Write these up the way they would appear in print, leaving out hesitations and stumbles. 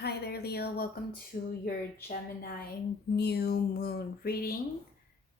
Hi there, Leo. Welcome to your Gemini new moon reading.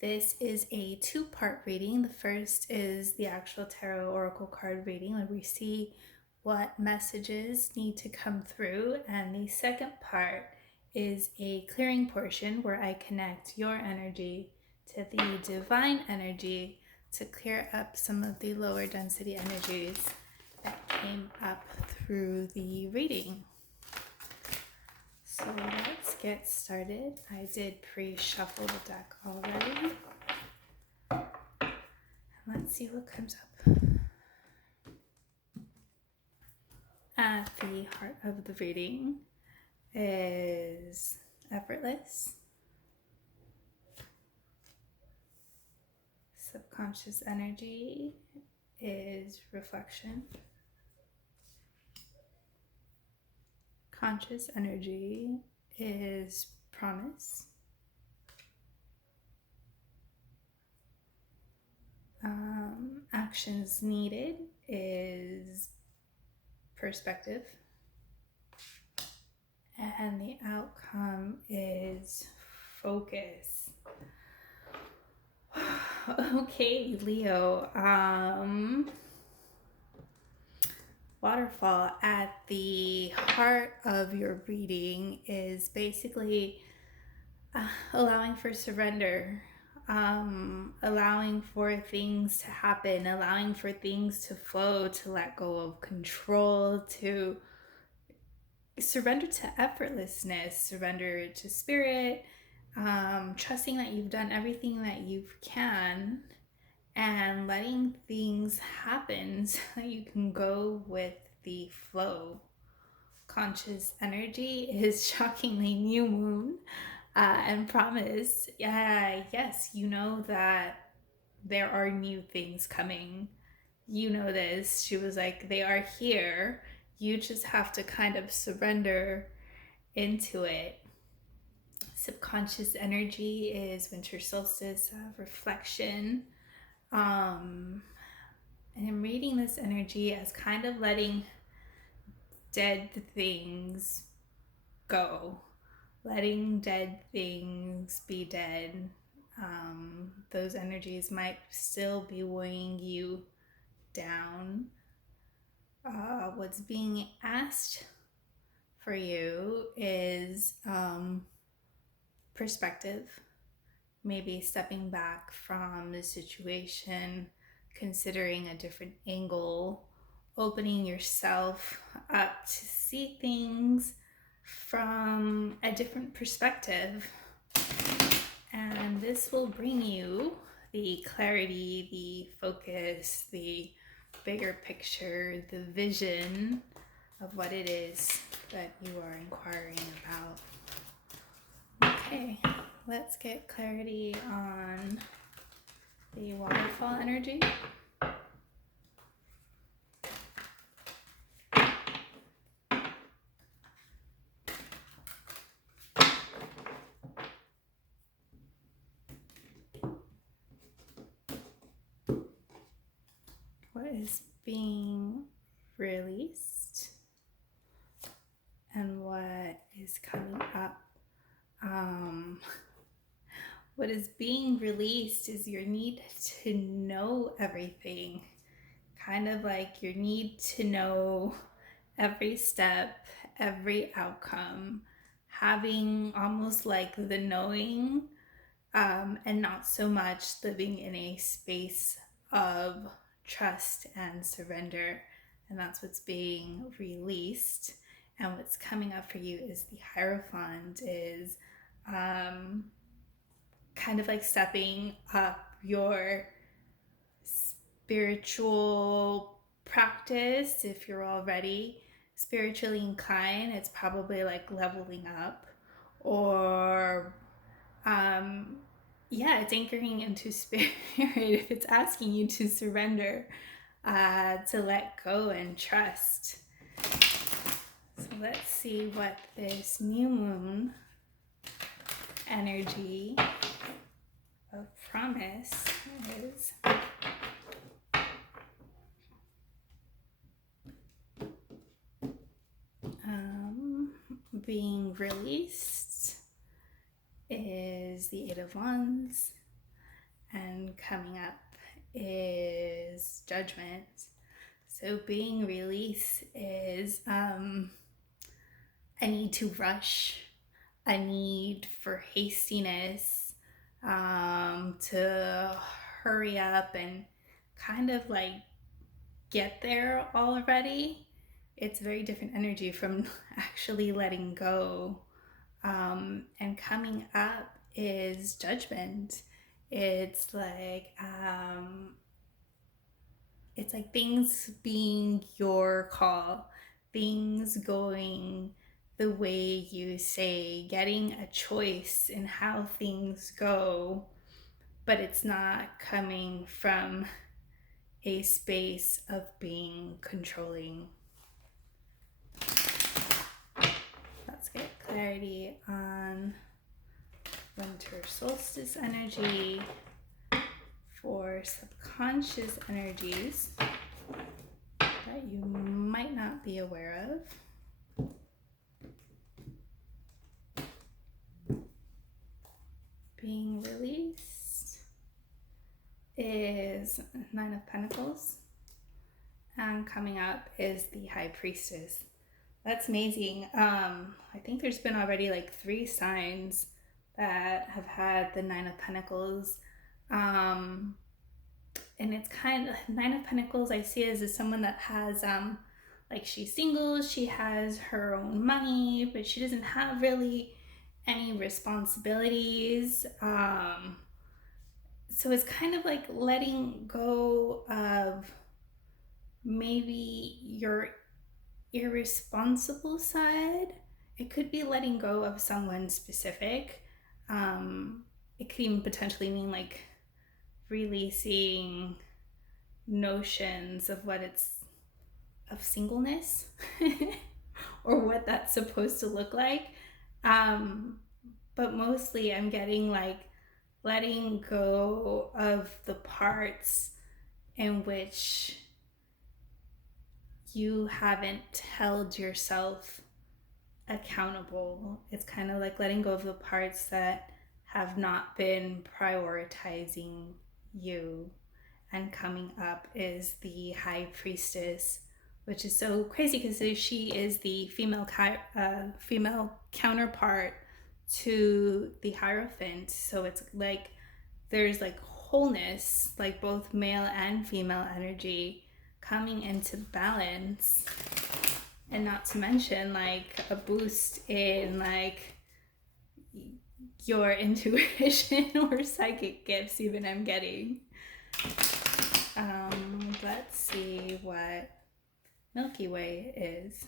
This is a two-part reading. The first is the actual tarot oracle card reading, where we see what messages need to come through. And the second part is a clearing portion where I connect your energy to the divine energy to clear up some of the lower density energies that came up through the reading. So let's get started. I did pre-shuffle the deck already. Let's see what comes up. At the heart of the reading is effortless, subconscious energy is reflection, conscious energy is promise, actions needed is perspective, and the outcome is focus. Okay, Leo. Waterfall at the heart of your reading is basically allowing for surrender, allowing for things to happen, allowing for things to flow, to let go of control, to surrender to effortlessness, surrender to spirit, trusting that you've done everything that you can and letting things happen so that you can go with the flow. Conscious energy is shockingly new moon and promise. Yes, you know that there are new things coming. You know this. She was like, they are here. You just have to kind of surrender into it. Subconscious energy is winter solstice, reflection. And I'm reading this energy as kind of letting dead things go, letting dead things be dead. Those energies might still be weighing you down. What's being asked for you is perspective, maybe stepping back from the situation, considering a different angle, opening yourself up to see things from a different perspective. And this will bring you the clarity, the focus, the bigger picture, the vision of what it is that you are inquiring about. Okay, let's get clarity on the waterfall energy. What is being released and what is coming up? What is being released is your need to know everything, kind of like your need to know every step, every outcome, having almost like the knowing, and not so much living in a space of trust and surrender. And that's what's being released. And what's coming up for you is the Hierophant is kind of like stepping up your spiritual practice. If you're already spiritually inclined, it's probably like leveling up, or it's anchoring into spirit. If it's asking you to surrender, to let go and trust. So let's see what this new moon energy of promise is. being released is the Eight of Wands, and coming up is Judgment. So being released is a need to rush, a need for hastiness, to hurry up and kind of like get there already. It's very different energy from actually letting go. And coming up is Judgment. It's like things being your call, things going the way you say, getting a choice in how things go, but it's not coming from a space of being controlling. Let's get clarity on winter solstice energy for subconscious energies that you might not be aware of. Being released is Nine of Pentacles, and coming up is the High Priestess. That's amazing. I think there's been already like 3 signs that have had the Nine of Pentacles. And it's kind of, Nine of Pentacles I see as someone that has like she's single, she has her own money, but she doesn't have really any responsibilities. So it's kind of like letting go of maybe your irresponsible side. It could be letting go of someone specific. It could even potentially mean like releasing notions of what it's of singleness or what that's supposed to look like. But mostly I'm getting like letting go of the parts in which you haven't held yourself accountable. It's kind of like letting go of the parts that have not been prioritizing you. And coming up is the High Priestess, which is so crazy because she is the female counterpart to the Hierophant. So it's like there's like wholeness, like both male and female energy coming into balance. And not to mention like a boost in like your intuition or psychic gifts even I'm getting. Let's see what Milky Way is.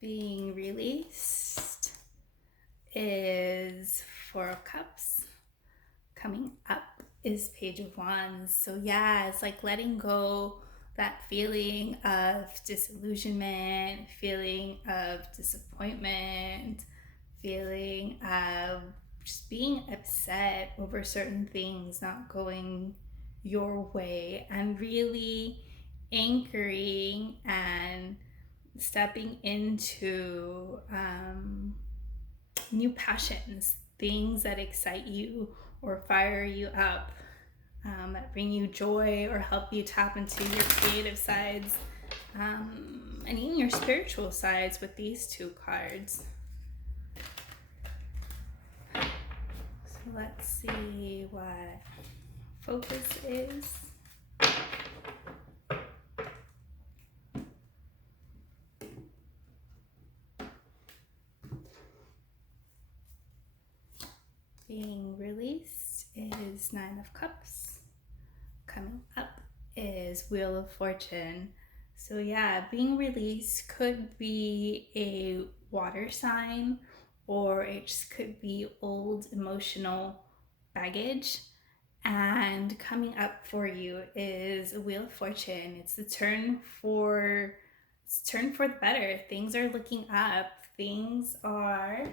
Being released is Four of Cups. Coming up is Page of Wands. So yeah, it's like letting go that feeling of disillusionment, feeling of disappointment, feeling of just being upset over certain things not going your way, and really anchoring and stepping into new passions, things that excite you or fire you up, that bring you joy or help you tap into your creative sides, and even your spiritual sides with these 2 cards. So let's see what focus is. Being released is Nine of Cups. Coming up is Wheel of Fortune. So yeah, being released could be a water sign, or it just could be old emotional baggage. And coming up for you is a Wheel of Fortune. It's the turn for the better. Things are looking up. Things are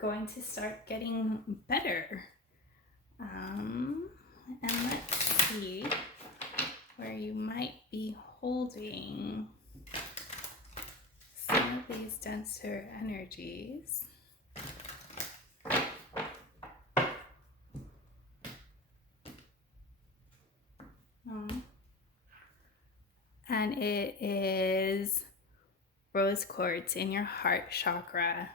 going to start getting better. And let's and it is rose quartz in your heart chakra.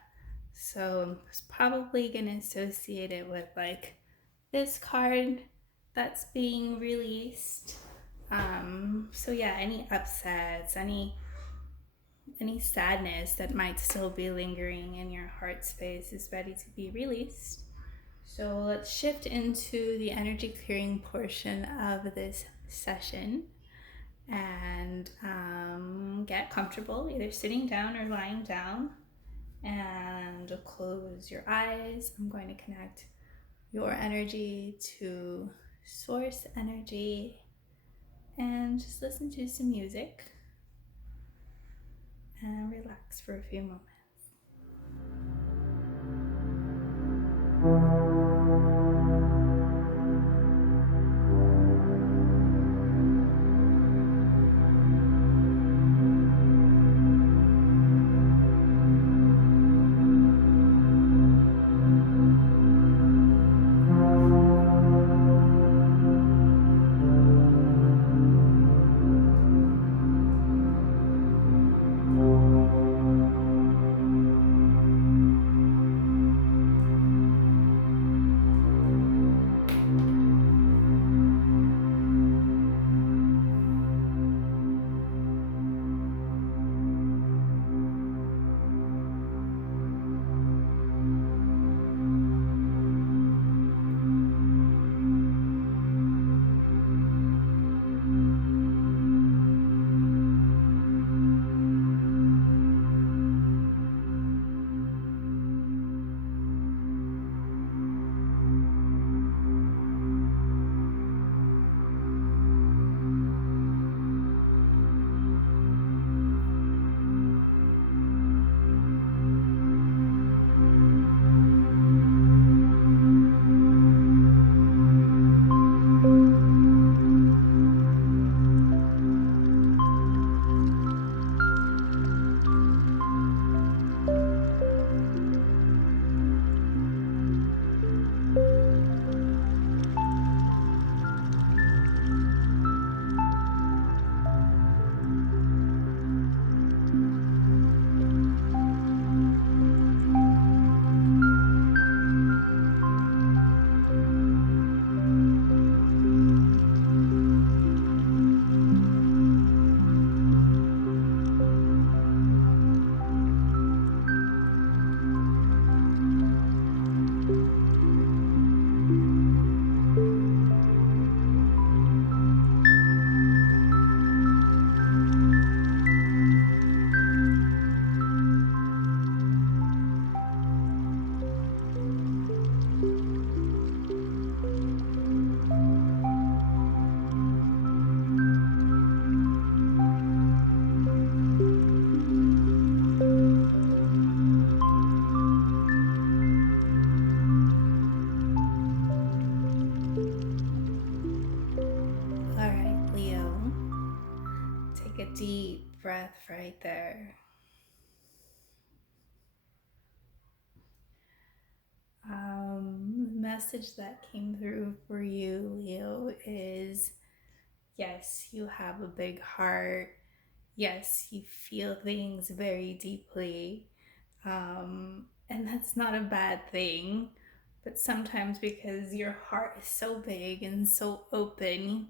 So it's probably going to associate it with like this card that's being released. So yeah, any upsets, any sadness that might still be lingering in your heart space is ready to be released. So let's shift into the energy clearing portion of this session and get comfortable, either sitting down or lying down, and close your eyes. I'm going to connect your energy to source energy and just listen to some music and relax for a few moments. All right, Leo, take a deep breath right there. The message that came through for you, Leo, is yes, you have a big heart. Yes, you feel things very deeply. And that's not a bad thing. But sometimes, because your heart is so big and so open,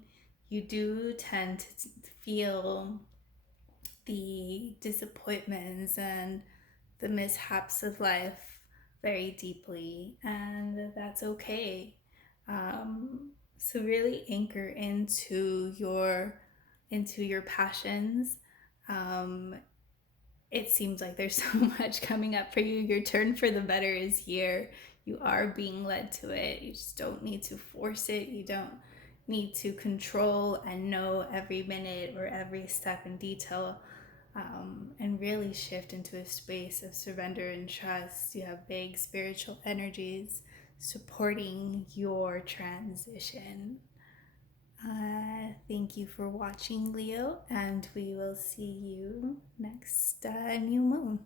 you do tend to feel the disappointments and the mishaps of life very deeply, and that's okay. So really anchor into your passions. Um, it seems like there's so much coming up for you. Your turn for the better is here. You are being led to it. You just don't need to force it. You don't need to control and know every minute or every step in detail, and really shift into a space of surrender and trust. You have big spiritual energies supporting your transition. Thank you for watching, Leo, and we will see you next new moon.